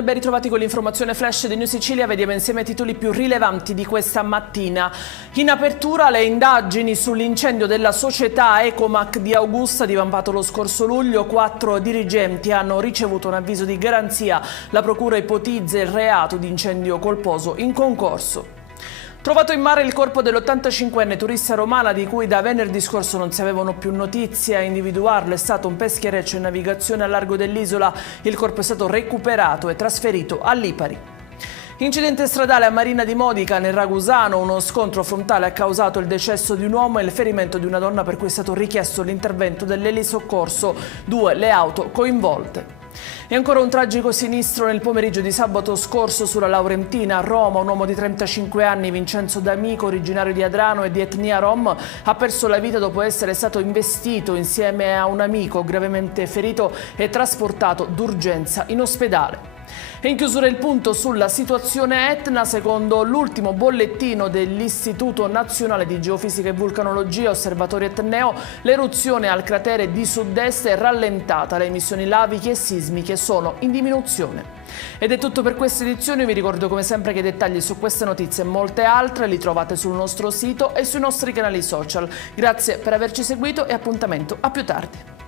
e ben ritrovati con l'informazione flash di New Sicilia. Vediamo insieme i titoli più rilevanti di questa mattina. In apertura le indagini sull'incendio della società Ecomac di Augusta, divampato lo scorso luglio. 4 dirigenti hanno ricevuto un avviso di garanzia. La procura ipotizza il reato di incendio colposo in concorso. Trovato in mare il corpo dell'85enne turista romana di cui da venerdì scorso non si avevano più notizie. A individuarlo è stato un peschereccio in navigazione a largo dell'isola. Il corpo è stato recuperato e trasferito a Lipari. Incidente stradale a Marina di Modica, nel Ragusano. Uno scontro frontale ha causato il decesso di un uomo e il ferimento di una donna, per cui è stato richiesto l'intervento dell'elisoccorso. 2 le auto coinvolte. E ancora un tragico sinistro nel pomeriggio di sabato scorso sulla Laurentina a Roma. Un uomo di 35 anni, Vincenzo D'Amico, originario di Adrano e di etnia rom, ha perso la vita dopo essere stato investito insieme a un amico, gravemente ferito e trasportato d'urgenza in ospedale. E in chiusura il punto sulla situazione Etna. Secondo l'ultimo bollettino dell'Istituto Nazionale di Geofisica e Vulcanologia, Osservatorio Etneo, l'eruzione al cratere di sud-est è rallentata, le emissioni laviche e sismiche sono in diminuzione. Ed è tutto per questa edizione. Vi ricordo come sempre che i dettagli su queste notizie e molte altre li trovate sul nostro sito e sui nostri canali social. Grazie per averci seguito e appuntamento a più tardi.